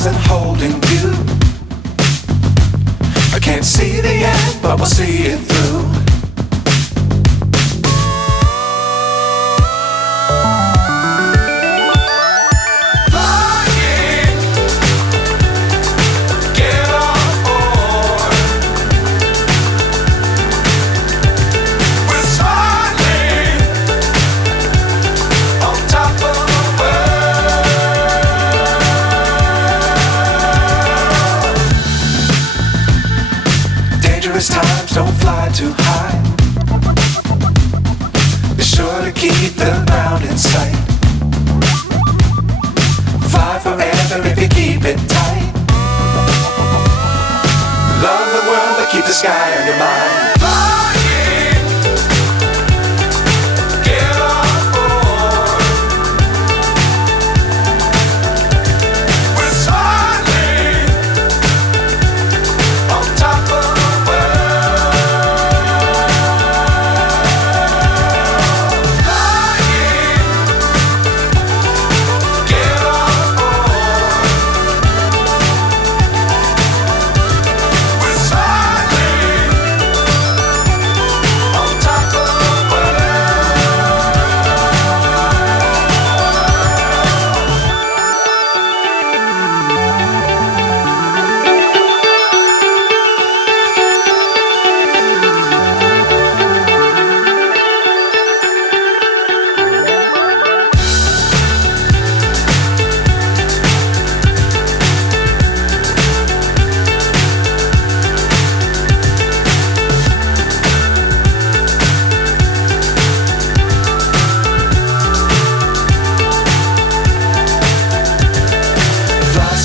stars and holding you. I can't see the end, but we'll see it through. Times don't fly too high. Be sure to keep the ground in sight. Fly forever if you keep it tight. Love the world but keep the sky on your mind.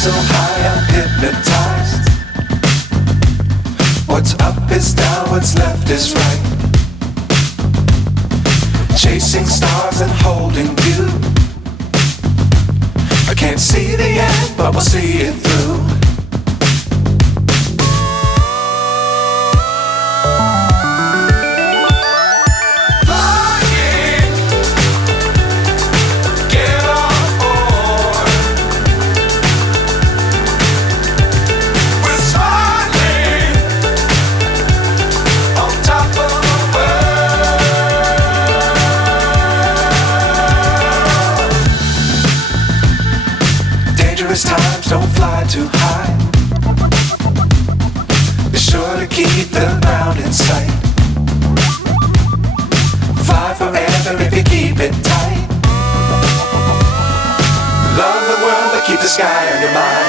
So high I'm hypnotized. What's up is down, what's left is right. Chasing stars and holding you. I can't see the end, but we'll see it through. Times don't fly too high. Be sure to keep the ground in sight. Fly forever if you keep it tight. Love the world but keep the sky on your mind.